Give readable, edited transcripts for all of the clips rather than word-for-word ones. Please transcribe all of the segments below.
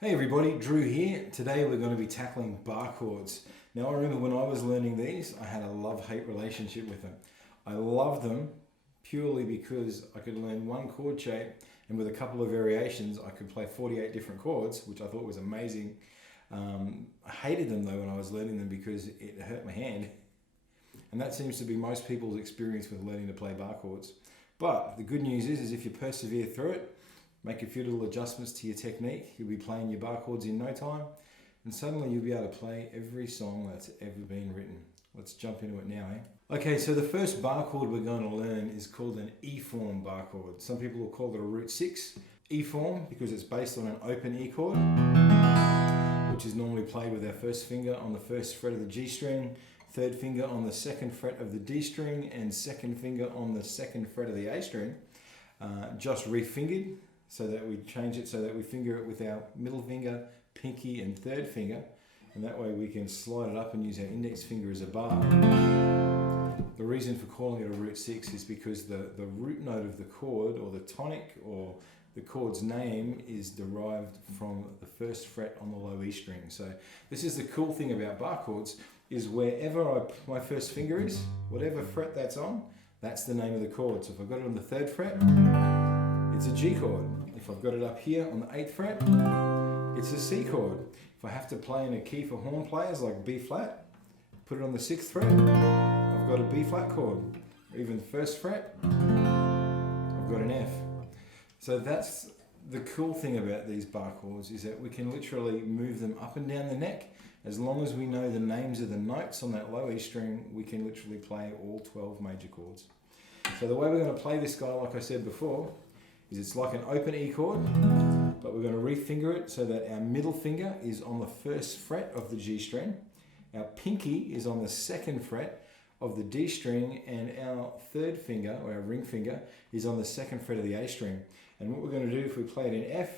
Hey everybody, Drew here. Today we're going to be tackling bar chords. Now I remember when I was learning these, I had a love-hate relationship with them. I loved them purely because I could learn one chord shape and with a couple of variations I could play 48 different chords, which I thought was amazing. I hated them though when I was learning them because it hurt my hand. And that seems to be most people's experience with learning to play bar chords. But the good news is if you persevere through it, make a few little adjustments to your technique, you'll be playing your bar chords in no time, and suddenly you'll be able to play every song that's ever been written. Let's jump into it now, eh? Okay, so the first bar chord we're going to learn is called an E form bar chord. Some people will call it a root 6. E form because it's based on an open E chord, which is normally played with our first finger on the first fret of the G string, third finger on the second fret of the D string, and second finger on the second fret of the A string, just refingered, so that we change it so that we finger it with our middle finger, pinky and third finger, and that way we can slide it up and use our index finger as a bar. The reason for calling it a root 6 is because the root note of the chord, or the tonic, or the chord's name is derived from the first fret on the low E string. So this is the cool thing about bar chords, is wherever my first finger is, whatever fret that's on, that's the name of the chord. So if I've got it on the third fret, it's a G chord. If I've got it up here on the 8th fret, it's a C chord. If I have to play in a key for horn players like B flat, put it on the 6th fret, I've got a B flat chord. Or even the 1st fret, I've got an F. So that's the cool thing about these bar chords, is that we can literally move them up and down the neck. As long as we know the names of the notes on that low E string, we can literally play all 12 major chords. So the way we're going to play this guy, like I said before, is it's like an open E chord, but we're going to refinger it so that our middle finger is on the first fret of the G string, our pinky is on the second fret of the D string, and our third finger, or our ring finger, is on the second fret of the A string. And what we're going to do if we play it in F,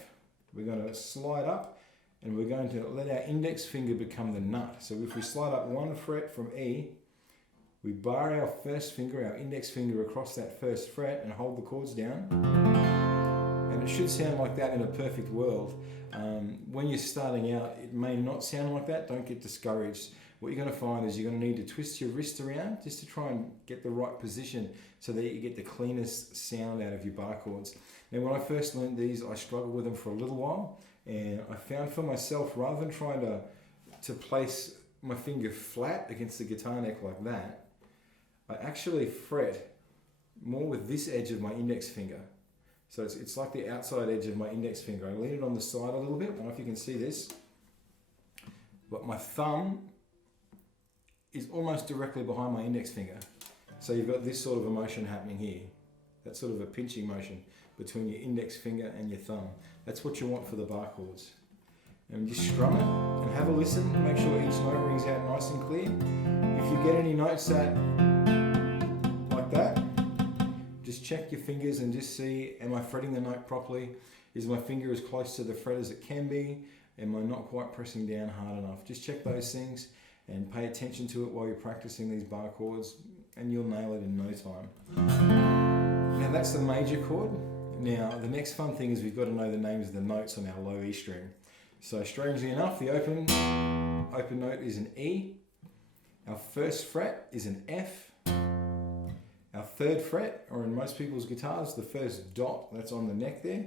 we're going to slide up and we're going to let our index finger become the nut. So if we slide up one fret from E, we bar our first finger, our index finger, across that first fret and hold the chords down. And it should sound like that in a perfect world. When you're starting out, it may not sound like that. Don't get discouraged. What you're going to find is you're going to need to twist your wrist around just to try and get the right position so that you get the cleanest sound out of your bar chords. Now, when I first learned these, I struggled with them for a little while, and I found for myself, rather than trying to place my finger flat against the guitar neck like that, I actually fret more with this edge of my index finger. So it's like the outside edge of my index finger. I lean it on the side a little bit. I don't know if you can see this, but my thumb is almost directly behind my index finger. So you've got this sort of a motion happening here. That's sort of a pinching motion between your index finger and your thumb. That's what you want for the bar chords. And just strum it and have a listen. Make sure each note rings out nice and clear. If you get any notes that like that, just check your fingers and just see, am I fretting the note properly? Is my finger as close to the fret as it can be? Am I not quite pressing down hard enough? Just check those things and pay attention to it while you're practicing these bar chords, and you'll nail it in no time. Now that's the major chord. Now the next fun thing is we've got to know the names of the notes on our low E string. So strangely enough, the open note is an E. Our first fret is an F. Our third fret, or in most people's guitars, the first dot that's on the neck there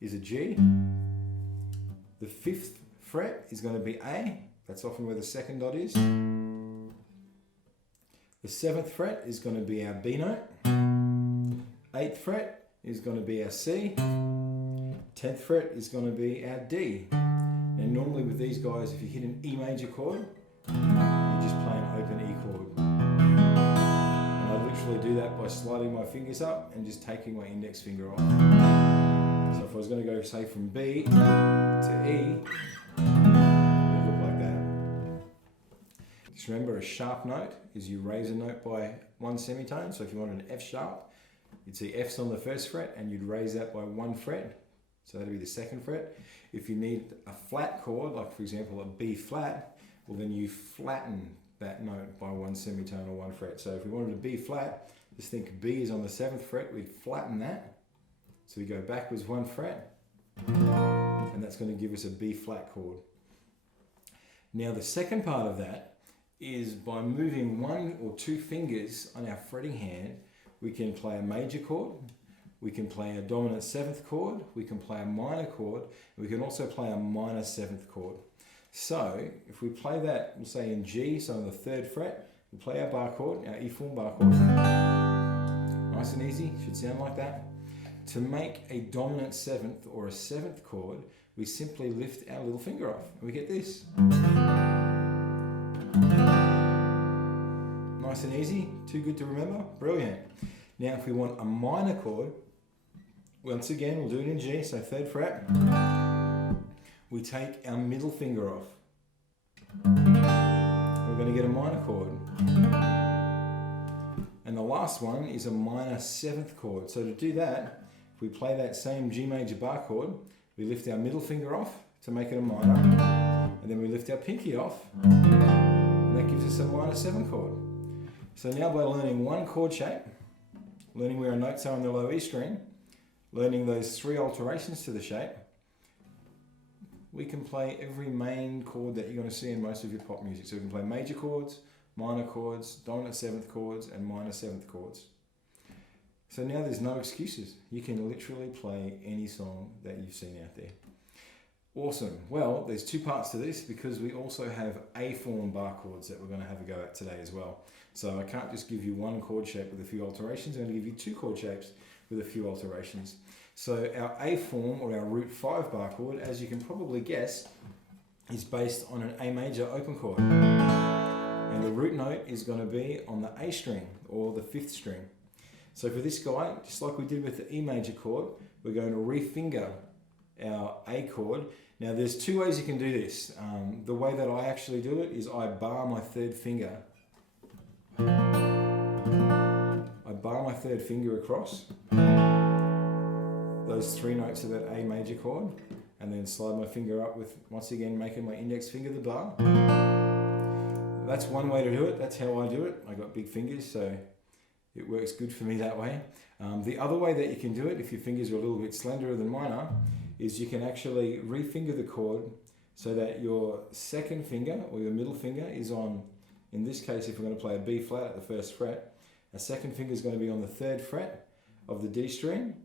is a G. The 5th fret is going to be A. That's often where the second dot is. The 7th fret is going to be our B note. 8th fret is going to be our C. 10th fret is going to be our D. Now normally with these guys, if you hit an E major chord, you just play an open E chord. I literally do that by sliding my fingers up and just taking my index finger off. So if I was going to go, say, from B to E, it would look like that. Just remember, a sharp note is you raise a note by one semitone. So if you wanted an F sharp, you'd see F's on the first fret and you'd raise that by one fret. So that'd be the second fret. If you need a flat chord, like for example a B flat, well then you flatten that note by one semitone or one fret. So if we wanted a B flat, just think B is on the 7th fret, we'd flatten that. So we go backwards one fret, And that's going to give us a B flat chord. Now the second part of that is by moving one or two fingers on our fretting hand, we can play a major chord, we can play a dominant 7th chord, we can play a minor chord, and we can also play a minor 7th chord. So if we play that, we'll say in G, so on the 3rd fret, we play our bar chord, our E form bar chord. Nice and easy, should sound like that. To make a dominant 7th or a 7th chord, we simply lift our little finger off and we get this. Nice and easy, too good to remember, brilliant. Now if we want a minor chord, once again we'll do it in G, so 3rd fret. We take our middle finger off. We're going to get a minor chord. And the last one is a minor 7th chord. So to do that, if we play that same G major bar chord, we lift our middle finger off to make it a minor, and then we lift our pinky off, and that gives us a minor 7 chord. So now by learning one chord shape, learning where our notes are on the low E string, learning those 3 alterations to the shape, we can play every main chord that you're going to see in most of your pop music. So we can play major chords, minor chords, dominant 7th chords, and minor 7th chords. So now there's no excuses. You can literally play any song that you've seen out there. Awesome. Well, there's 2 parts to this because we also have A form bar chords that we're going to have a go at today as well. So I can't just give you one chord shape with a few alterations. I'm going to give you 2 chord shapes with a few alterations. So our A form or our root 5 bar chord, as you can probably guess, is based on an A major open chord. And the root note is going to be on the A string or the 5th string. So for this guy, just like we did with the E major chord, we're going to refinger our A chord. Now there's 2 ways you can do this. The way that I actually do it is I bar my 3rd finger. I bar my 3rd finger across those 3 notes of that A major chord, and then slide my finger up with, once again, making my index finger the bar. That's one way to do it. That's how I do it. I got big fingers, so it works good for me that way. The other way that you can do it, if your fingers are a little bit slenderer than mine are, is you can actually refinger the chord so that your 2nd finger or your middle finger is on, in this case, if we're going to play a B flat at the 1st fret, our 2nd finger is going to be on the 3rd fret of the D string.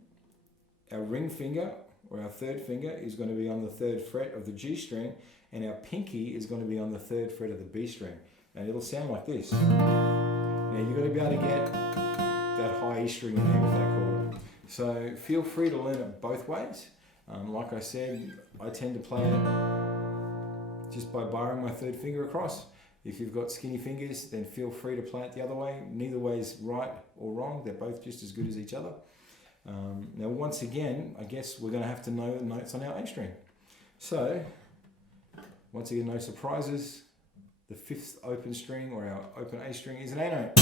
Our ring finger or our 3rd finger is going to be on the 3rd fret of the G string, and our pinky is going to be on the 3rd fret of the B string. And it'll sound like this. Now you've got to be able to get that high E string in there with that chord. So feel free to learn it both ways. Like I said, I tend to play it just by barring my 3rd finger across. If you've got skinny fingers, then feel free to play it the other way. Neither way is right or wrong. They're both just as good as each other. Now once again, I guess we're going to have to know the notes on our A string. So, once again, no surprises. The 5th open string or our open A string is an A note.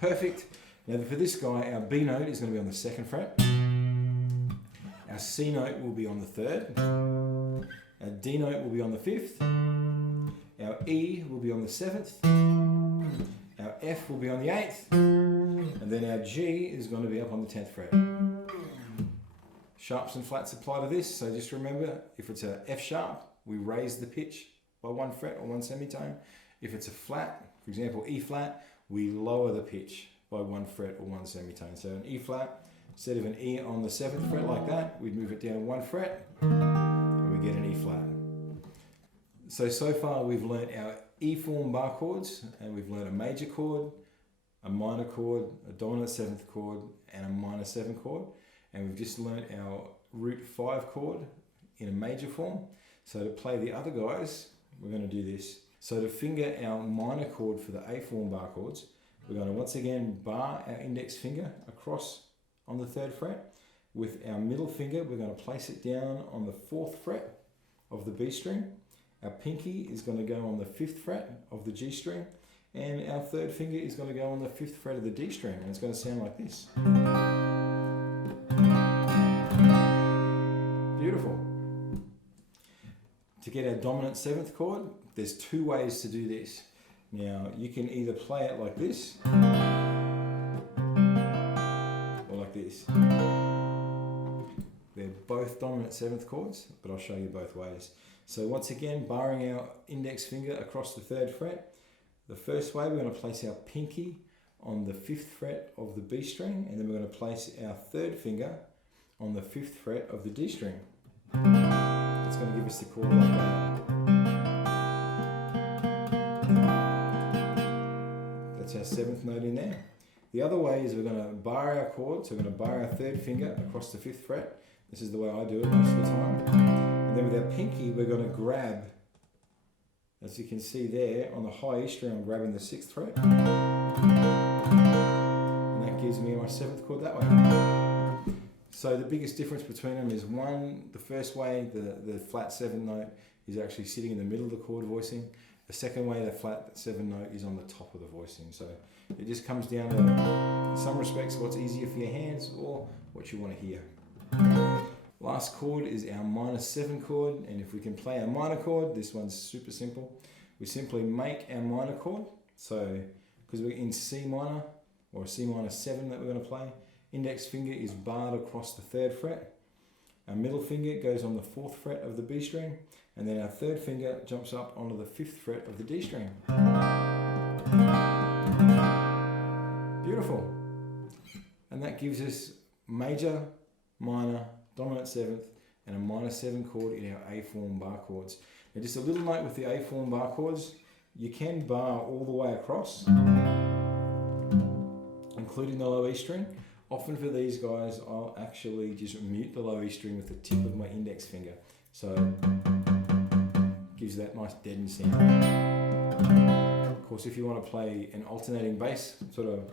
Perfect. Now for this guy, our B note is going to be on the 2nd fret. Our C note will be on the 3rd. Our D note will be on the 5th. Our E will be on the 7th. Our F will be on the 8th. And then our G is going to be up on the 10th fret. Sharps and flats apply to this, so just remember, if it's a F sharp, we raise the pitch by 1 fret or 1 semitone. If it's a flat, for example E flat, we lower the pitch by 1 fret or 1 semitone. So an E flat, instead of an E on the 7th fret like that, we'd move it down 1 fret and we get an E flat. So far we've learnt our E form bar chords, and we've learnt a major chord, a minor chord, a dominant 7th chord, and a minor 7 chord. And we've just learnt our root 5 chord in a major form. So to play the other guys, we're going to do this. So to finger our minor chord for the A form bar chords, we're going to once again bar our index finger across on the 3rd fret. With our middle finger, we're going to place it down on the 4th fret of the B string. Our pinky is going to go on the 5th fret of the G string, and our 3rd finger is going to go on the 5th fret of the D string, and it's going to sound like this. Beautiful. To get our dominant 7th chord, there's 2 ways to do this. Now, you can either play it like this, or like this. They're both both dominant 7th chords, but I'll show you both ways. So once again, barring our index finger across the 3rd fret, the first way we're going to place our pinky on the 5th fret of the B string, and then we're going to place our 3rd finger on the 5th fret of the D string. It's going to give us the chord like that. That's our 7th note in there. The other way is we're going to bar our chord, so we're going to bar our 3rd finger across the 5th fret. This is the way I do it most of the time. And then with our pinky, we're going to grab, as you can see there, on the high E string, I'm grabbing the 6th fret. And that gives me my 7th chord that way. So the biggest difference between them is one, the first way, the flat 7th note is actually sitting in the middle of the chord voicing. The second way, the flat 7th note is on the top of the voicing. So it just comes down to, in some respects, what's easier for your hands or what you want to hear. Last chord is our minor 7 chord, and if we can play our minor chord, this one's super simple. We simply make our minor chord. So because we're in C minor, or C minor 7 that we're going to play, index finger is barred across the 3rd fret. Our middle finger goes on the 4th fret of the B string, and then our 3rd finger jumps up onto the 5th fret of the D string. Beautiful. And that gives us major, minor, dominant 7th, and a minor 7 chord in our A form bar chords. Now just a little note with the A form bar chords, you can bar all the way across, including the low E string. Often for these guys, I'll actually just mute the low E string with the tip of my index finger. So it gives that nice deadened sound. Of course, if you want to play an alternating bass, sort of,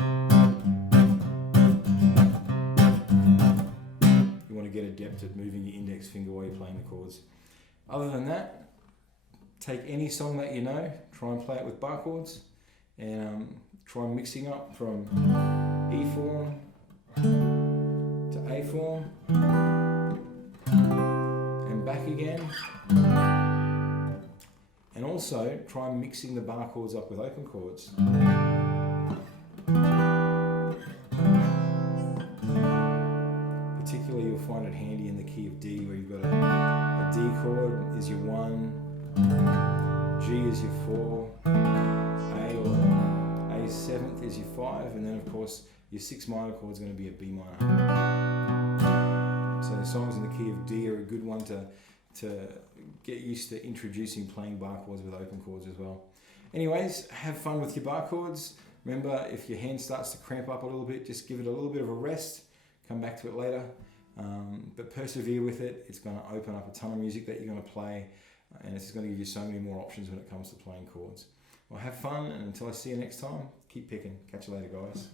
you want to get adept at moving your index finger while you're playing the chords. Other than that, take any song that you know, try and play it with bar chords, and try mixing up from E form to A form and back again, and also try mixing the bar chords up with open chords. Particularly you'll find it handy in the key of D, where you've got a D chord is your 1, G is your 4, A or A7th is your 5, and then of course your 6 minor chord is going to be a B minor. So songs in the key of D are a good one to get used to introducing playing bar chords with open chords as well. Anyways, have fun with your bar chords. Remember, if your hand starts to cramp up a little bit, just give it a little bit of a rest. Come back to it later. But persevere with it. It's going to open up a ton of music that you're going to play, and it's going to give you so many more options when it comes to playing chords. Well, have fun, and until I see you next time, keep picking. Catch you later, guys.